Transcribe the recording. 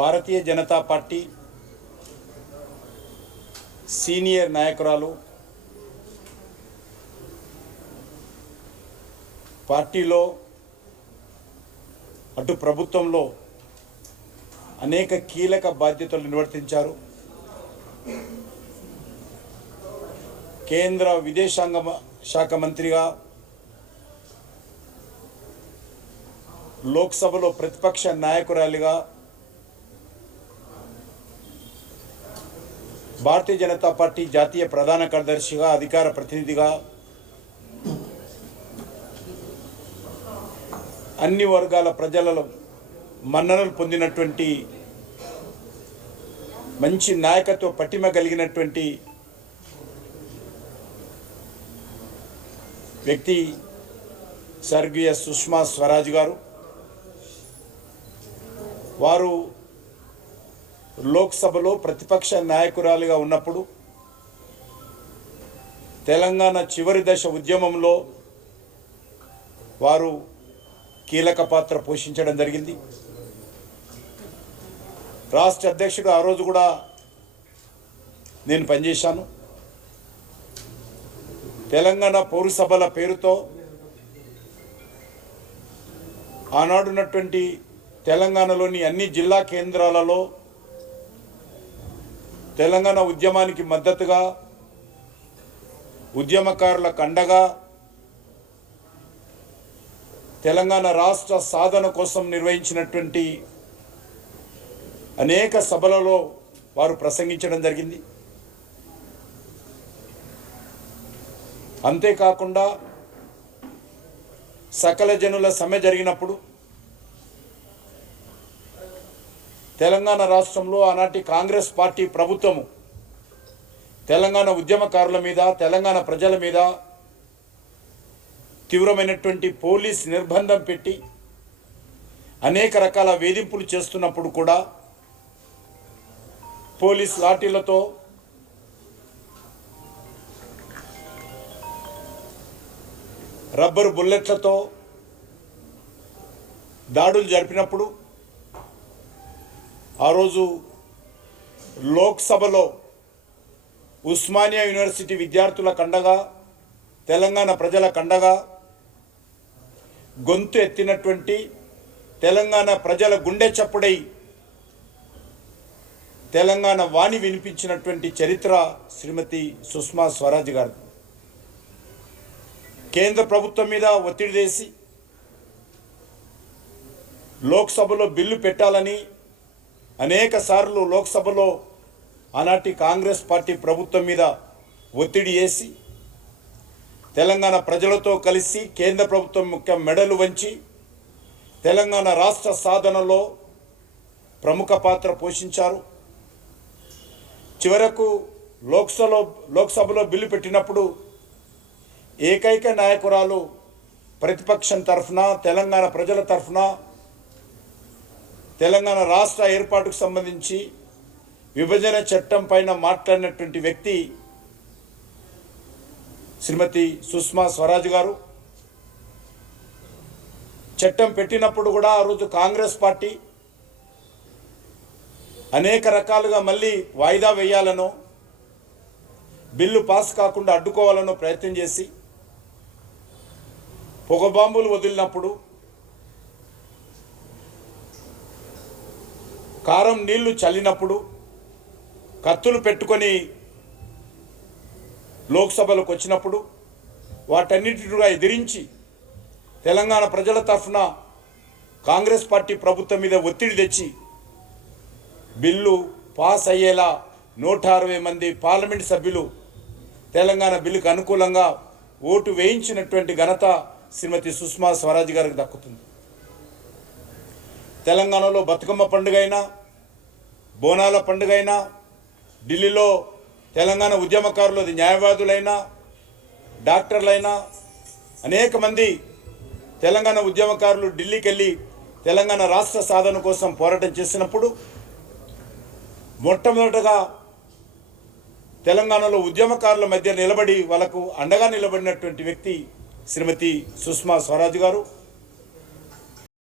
Bharatiya Janata party senior నాయకురాలు, పార్టీలో అటు ప్రభుత్వంలో అనేక కీలక బాధ్యతలు నిర్వర్తించారు. కేంద్ర విదేశాంగ శాఖ మంత్రిగా, లోక్సభలో ప్రతిపక్ష నాయకురాలిగా, భారతీయ జనతా పార్టీ జాతీయ ప్రధాన కార్యదర్శిగా, అధికార ప్రతినిధిగా అన్ని వర్గాల ప్రజలలో మన్ననలు పొందినటువంటి మంచి నాయకత్వ పటిమ కలిగినటువంటి వ్యక్తి స్వర్గీయ సుష్మా స్వరాజ్ గారు. వారు లోక్సభలో ప్రతిపక్ష నాయకురాలిగా ఉన్నప్పుడు తెలంగాణ చివరి దశ ఉద్యమంలో వారు కీలక పాత్ర పోషించడం జరిగింది. రాష్ట్ర అధ్యక్షుడు ఆ రోజు కూడా నేను పనిచేశాను. తెలంగాణ పౌరసభల పేరుతో ఆనాడున్నటువంటి తెలంగాణలోని అన్ని జిల్లా కేంద్రాలలో తెలంగాణ ఉద్యమానికి మద్దతుగా, ఉద్యమకారులకు అండగా, తెలంగాణ రాష్ట్ర సాధన కోసం నిర్వహించినటువంటి అనేక సభలలో వారు ప్రసంగించడం జరిగింది. అంతేకాకుండా సకల జనుల సమ్మె జరిగినప్పుడు తెలంగాణ రాష్ట్రంలో ఆనాటి కాంగ్రెస్ పార్టీ ప్రభుత్వము తెలంగాణ ఉద్యమకారుల మీద, తెలంగాణ ప్రజల మీద తీవ్రమైనటువంటి పోలీస్ నిర్బంధం పెట్టి అనేక రకాల వేధింపులు చేస్తున్నప్పుడు కూడా పోలీస్ లాఠీలతో, రబ్బరు బుల్లెట్లతో దాడులు జరిపినప్పుడు ఆ రోజు లోక్సభలో ఉస్మానియా యూనివర్సిటీ విద్యార్థుల కండగా, తెలంగాణ ప్రజల కండగా గొంతు ఎత్తినటువంటి, తెలంగాణ ప్రజల గుండె చప్పుడై తెలంగాణ వాణి వినిపించినటువంటి చరిత్ర శ్రీమతి సుష్మా స్వరాజ్ గారు. కేంద్ర ప్రభుత్వం మీద ఒత్తిడి చేసి లోక్సభలో బిల్లు పెట్టాలని అనేక సార్లు లోక్సభలో ఆనాటి కాంగ్రెస్ పార్టీ ప్రభుత్వం మీద ఒత్తిడి చేసి తెలంగాణ ప్రజలతో కలిసి కేంద్ర ప్రభుత్వం ముఖ్య మెడలు వంచి తెలంగాణ రాష్ట్ర సాధనలో ప్రముఖ పాత్ర పోషించారు. చివరకు లోక్సభలో బిల్లు పెట్టినప్పుడు ఏకైక నాయకురాలు ప్రతిపక్షం తరఫున, తెలంగాణ ప్రజల తరఫున తెలంగాణ రాష్ట్ర ఏర్పాటుకు సంబంధించి విభజన చట్టం పైన మాట్లాడినటువంటి వ్యక్తి శ్రీమతి సుష్మా స్వరాజ్ గారు. చట్టం పెట్టినప్పుడు కూడా ఆ రోజు కాంగ్రెస్ పార్టీ అనేక రకాలుగా మళ్ళీ వాయిదా వేయాలనో, బిల్లు పాస్ కాకుండా అడ్డుకోవాలనో ప్రయత్నం చేసి పొగబాంబులు వదిలినప్పుడు, కారం నీళ్లు చల్లినప్పుడు, కత్తులు పెట్టుకొని లోక్సభలోకి వచ్చినప్పుడు వాటన్నిటిగా ఎదిరించి తెలంగాణ ప్రజల తరఫున కాంగ్రెస్ పార్టీ ప్రభుత్వం మీద ఒత్తిడి తెచ్చి బిల్లు పాస్ అయ్యేలా 160 మంది పార్లమెంట్ సభ్యులు తెలంగాణ బిల్లుకు అనుకూలంగా ఓటు వేయించినటువంటి ఘనత శ్రీమతి సుష్మా స్వరాజ్ గారికి దక్కుతుంది. తెలంగాణలో బతుకమ్మ పండుగ అయినా, బోనాల పండుగ అయినా, ఢిల్లీలో తెలంగాణ ఉద్యమకారులు, న్యాయవాదులైనా, డాక్టర్లైనా, అనేక మంది తెలంగాణ ఉద్యమకారులు ఢిల్లీకి వెళ్ళి తెలంగాణ రాష్ట్ర సాధన కోసం పోరాటం చేసినప్పుడు మొట్టమొదటగా తెలంగాణలో ఉద్యమకారుల మధ్య నిలబడి వాళ్ళకు అండగా నిలబడినటువంటి వ్యక్తి శ్రీమతి సుష్మా స్వరాజ్ గారు.